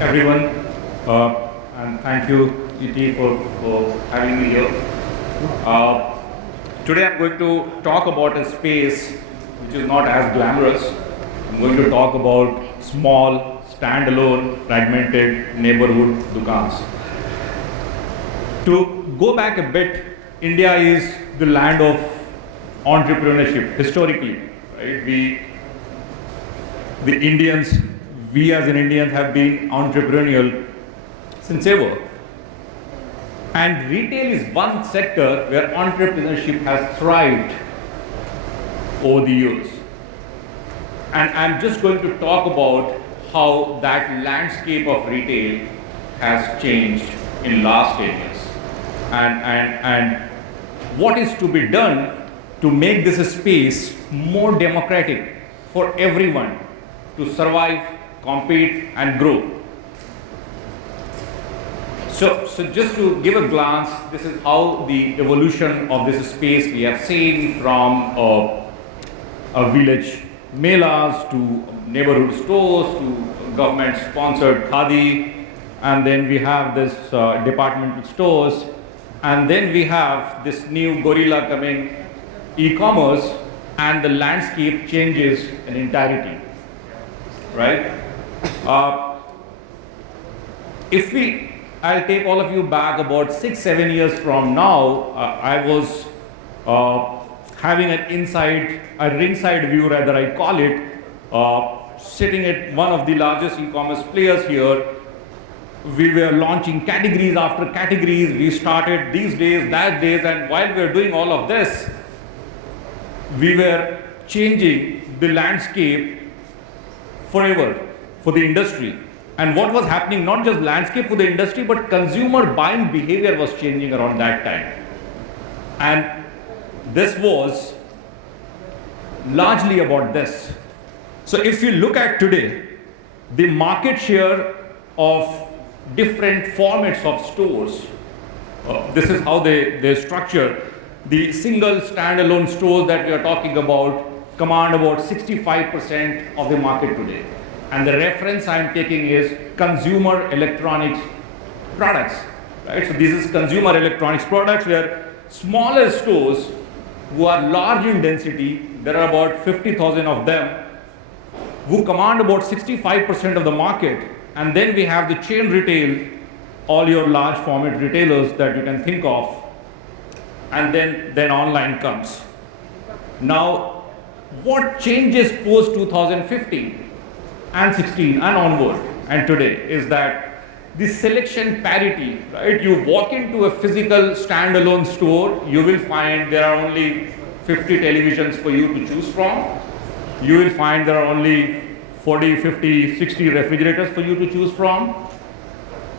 everyone, and thank you, E.T., for having me here. Today I'm going to talk about a space which is not as glamorous. I'm going to talk about small, standalone, fragmented neighborhood dukans. To go back a bit, India is the land of entrepreneurship historically, right? We as an Indians have been entrepreneurial since ever. And retail is one sector where entrepreneurship has thrived over the years. And I'm just going to talk about how that landscape of retail has changed in last 10 years. And what is to be done to make this a space more democratic for everyone to survive, compete, and grow. So just to give a glance, this is how the evolution of this space we have seen from a village melas to neighborhood stores to government-sponsored khadi, and then we have this departmental stores, and then we have this new gorilla coming, e-commerce, and the landscape changes in entirety, right? I'll take all of you back about 6-7 years from now. I was having a ringside view, rather I call it, sitting at one of the largest e-commerce players here. We were launching categories after categories. We started these days, that days, and while we were doing all of this, we were changing the landscape forever for the industry. And what was happening, not just landscape for the industry, but consumer buying behavior was changing around that time. And this was largely about this. So if you look at today, the market share of different formats of stores, this is how they structure. The single standalone stores that we are talking about command about 65% of the market today. And the reference I'm taking is consumer electronics products, right? So this is consumer electronics products where smaller stores who are large in density, there are about 50,000 of them, who command about 65% of the market. And then we have the chain retail, all your large format retailers that you can think of, and then online comes. Now, what changes post 2015? And 16 and onward and today is that the selection parity, right? You walk into a physical standalone store, you will find there are only 50 televisions for you to choose from. You will find there are only 40, 50, 60 refrigerators for you to choose from.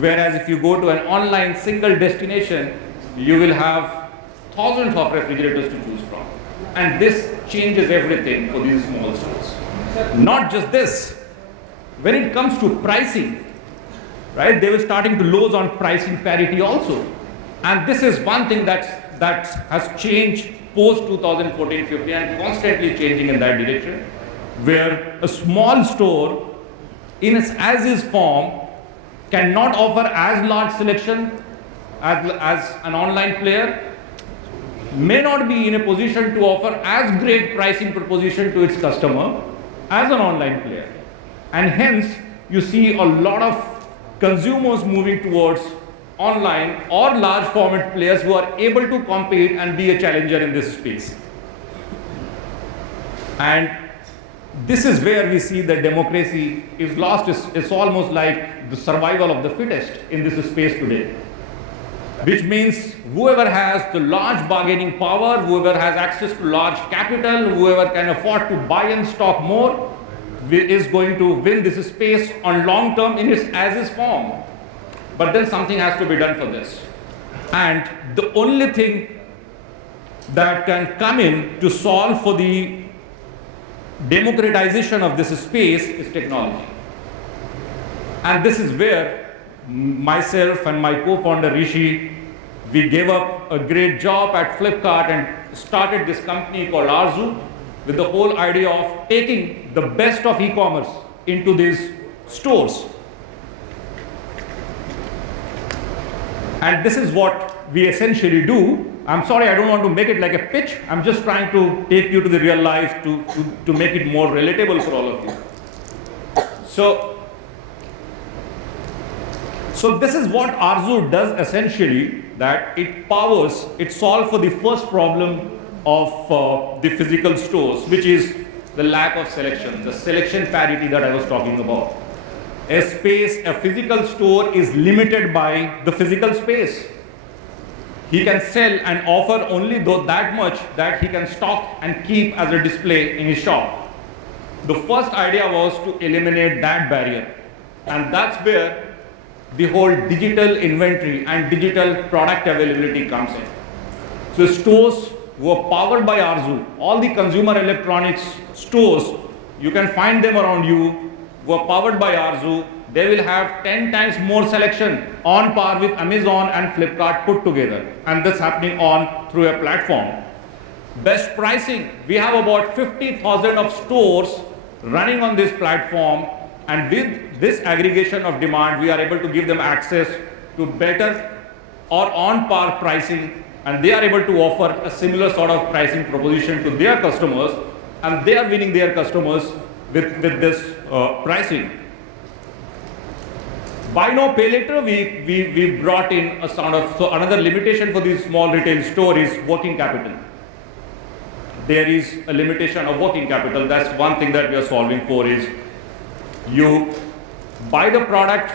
Whereas if you go to an online single destination, you will have thousands of refrigerators to choose from. And this changes everything for these small stores. Not just this. When it comes to pricing, right, they were starting to lose on pricing parity also. And this is one thing that has changed post 2014-15 and constantly changing in that direction, where a small store in its as-is form cannot offer as large selection as an online player, may not be in a position to offer as great pricing proposition to its customer as an online player. And hence, you see a lot of consumers moving towards online or large format players who are able to compete and be a challenger in this space. And this is where we see that democracy is lost. It's almost like the survival of the fittest in this space today. Which means whoever has the large bargaining power, whoever has access to large capital, whoever can afford to buy and stock more, is going to win this space on long term in its as-is form. But then something has to be done for this. And the only thing that can come in to solve for the democratization of this space is technology. And this is where myself and my co-founder Rishi, we gave up a great job at Flipkart and started this company called ARzoo, with the whole idea of taking the best of e-commerce into these stores. And this is what we essentially do. I'm sorry, I don't want to make it like a pitch. I'm just trying to take you to the real life to make it more relatable for all of you. So this is what ARzoo does essentially, that it solves for the first problem of the physical stores, which is the lack of selection, the selection parity that I was talking about. A physical store is limited by the physical space. He can sell and offer only that much that he can stock and keep as a display in his shop. The first idea was to eliminate that barrier, and that's where the whole digital inventory and digital product availability comes in. So stores were powered by ARzoo. All the consumer electronics stores, you can find them around you, were powered by ARzoo. They will have 10 times more selection on par with Amazon and Flipkart put together, and this happening through a platform. Best pricing, we have about 50,000 of stores running on this platform, and with this aggregation of demand, we are able to give them access to better or on par pricing, and they are able to offer a similar sort of pricing proposition to their customers, and they are winning their customers with this pricing. Buy now, pay later, we brought in so another limitation for these small retail store is working capital. There is a limitation of working capital. That's one thing that we are solving for, is you buy the product,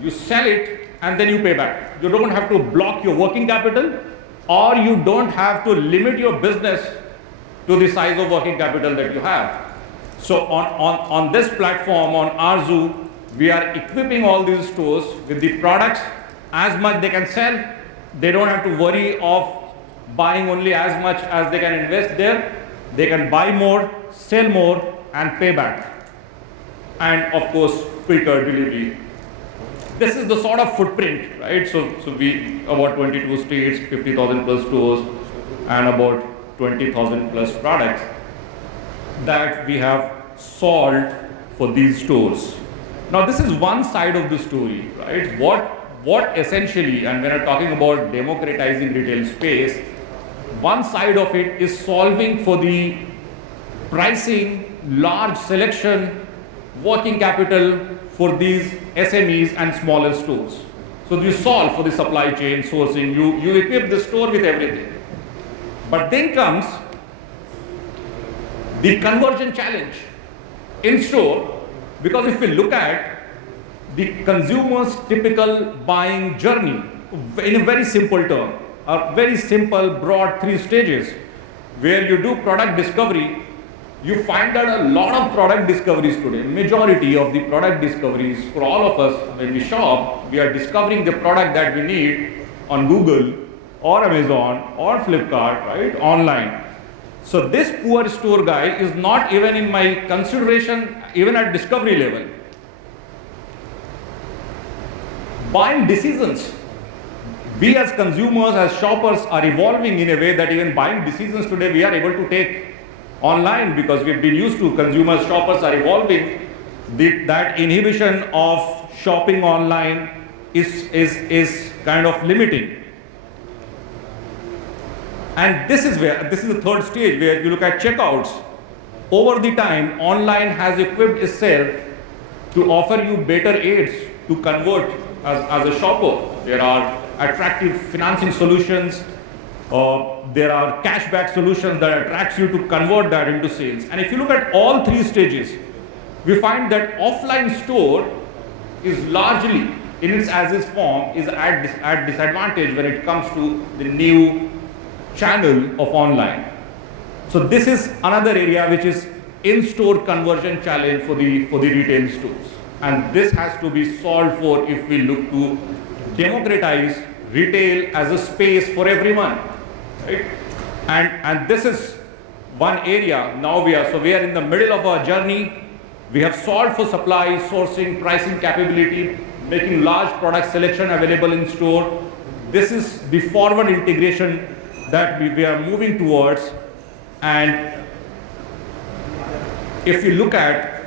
you sell it, and then you pay back. You don't have to block your working capital, or you don't have to limit your business to the size of working capital that you have. So on this platform, on ARzoo, we are equipping all these stores with the products as much they can sell. They don't have to worry of buying only as much as they can invest there. They can buy more, sell more, and pay back. And of course, quicker delivery. This is the sort of footprint, right? So we about 22 states, 50,000 plus stores, and about 20,000 plus products that we have solved for these stores. Now, this is one side of the story, right? What essentially, and when I'm talking about democratizing retail space, one side of it is solving for the pricing, large selection, working capital for these SMEs and smaller stores. So you solve for the supply chain, sourcing, you equip the store with everything. But then comes the conversion challenge in store, because if we look at the consumer's typical buying journey in a very simple term, a very simple, broad 3 stages, where you do product discovery, you find that a lot of product discoveries today, majority of the product discoveries for all of us when we shop, we are discovering the product that we need on Google or Amazon or Flipkart, right, online. So this poor store guy is not even in my consideration, even at discovery level. Buying decisions. We as consumers, as shoppers, are evolving in a way that even buying decisions today we are able to take online, because we've been used to consumers, shoppers are evolving. That inhibition of shopping online is kind of limiting. And this is the third stage, where you look at checkouts. Over the time, online has equipped itself to offer you better aids to convert as a shopper. There are attractive financing solutions, there are cashback solutions that attracts you to convert that into sales. And if you look at all 3 stages, we find that offline store is largely, in its as-is form, is at disadvantage when it comes to the new channel of online. So this is another area which is in-store conversion challenge for the retail stores, and this has to be solved for if we look to democratize retail as a space for everyone, right? And this is one area. Now we are in the middle of our journey. We have solved for supply, sourcing, pricing capability, making large product selection available in store. This is the forward integration that we are moving towards. And if you look at,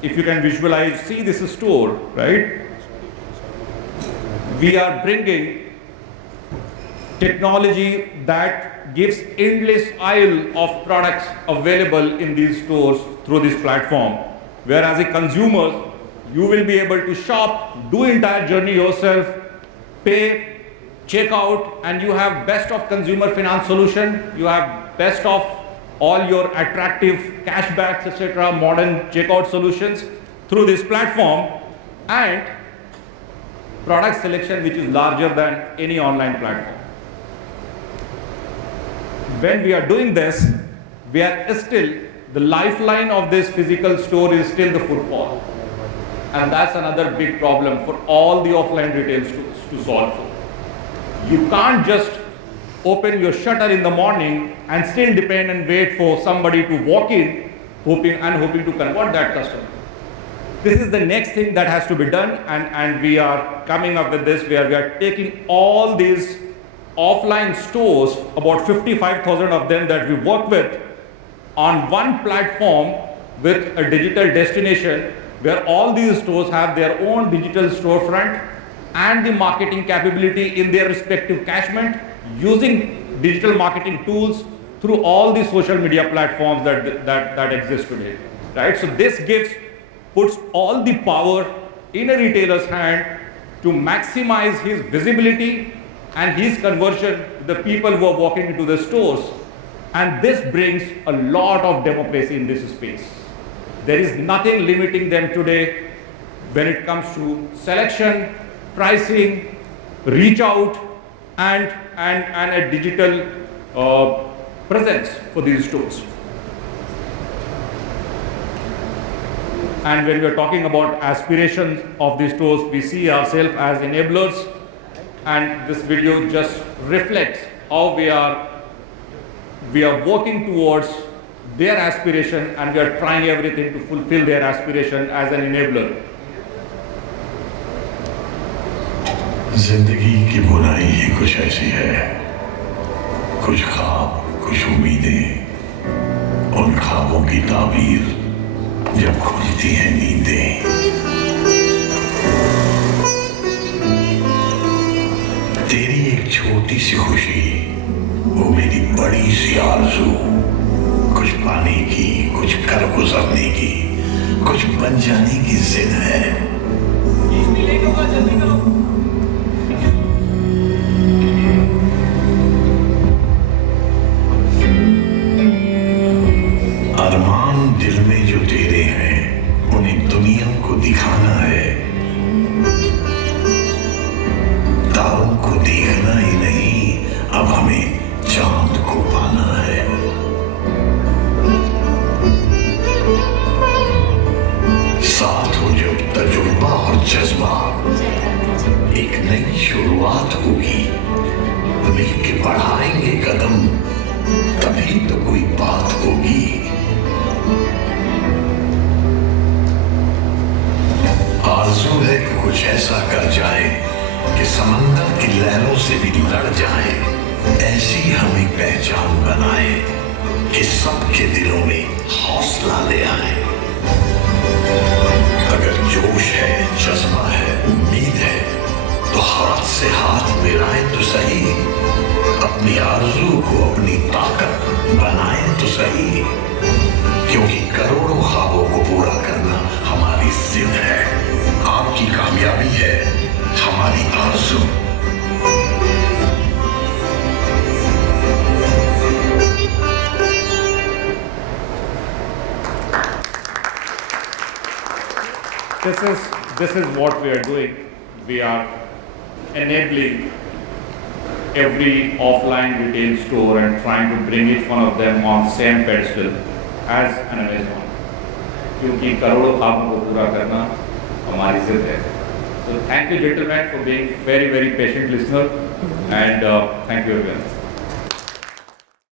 if you can visualize, see this is store, right? We are bringing technology that gives endless aisle of products available in these stores through this platform, where as a consumer, you will be able to shop, do entire journey yourself, pay, check out, and you have best of consumer finance solution, you have best of all your attractive cashbacks, etc., modern checkout solutions through this platform, and product selection which is larger than any online platform. When we are doing this, we are still, the lifeline of this physical store is still the footfall. And that's another big problem for all the offline retail stores to solve for. You can't just open your shutter in the morning and still depend and wait for somebody to walk in, hoping to convert that customer. This is the next thing that has to be done, and we are coming up with this, where we are taking all these offline stores, about 55,000 of them that we work with, on one platform with a digital destination, where all these stores have their own digital storefront and the marketing capability in their respective catchment, using digital marketing tools through all the social media platforms that exist today, right? So this puts all the power in a retailer's hand to maximize his visibility and his conversion to the people who are walking into the stores. And this brings a lot of democracy in this space. There is nothing limiting them today when it comes to selection, pricing, reach out, and a digital presence for these stores. And when we are talking about aspirations of these stores, we see ourselves as enablers, and this video just reflects how we are working towards their aspiration, and we are trying everything to fulfill their aspiration as an enabler. जिंदगी की बुराई ही कुछ ऐसी है, कुछ ख्वाब, कुछ उम्मीदें, उन ख्वाबों की ताबीर जब खुलती है नींदें। तेरी एक छोटी सी खुशी, वो मेरी बड़ी सी आरज़ू, कुछ पाने की, कुछ कर गुजरने की, कुछ बन जाने की जिद है। जल्दी करो। अरमान दिल में जो तेरे हैं, उन्हें दुनिया को दिखाना है। तारों को देखना ही नहीं, अब हमें चांद को पाना है। साथ हो जो तजुर्बा और जज्बा, एक नई शुरुआत होगी। मिलके बढ़ाएंगे कदम, तभी तो कोई बात होगी। आरज़ू है कि कुछ ऐसा कर जाए कि समंदर की लहरों से भी लड़ जाए। ऐसी हमें पहचान बनाए कि सबके दिलों में हौसला ले आए। अगर जोश है, जज्बा है, उम्मीद है, तो हाथ से हाथ मिलाएं तो सही। अपनी आरज़ू को अपनी ताकत बनाएं तो सही, क्योंकि करोड़ों ख्वाबों को पूरा करना हमारी जिद है। आपकी कामयाबी है हमारी आरज़ू। This is what we are doing. We are enabling every offline retail store and trying to bring each one of them on same pedestal as an Amazon. क्योंकि करोड़ों ख्वाबों को पूरा करना हमारी जिद है. So thank you, gentlemen, for being very patient listener, and thank you everyone.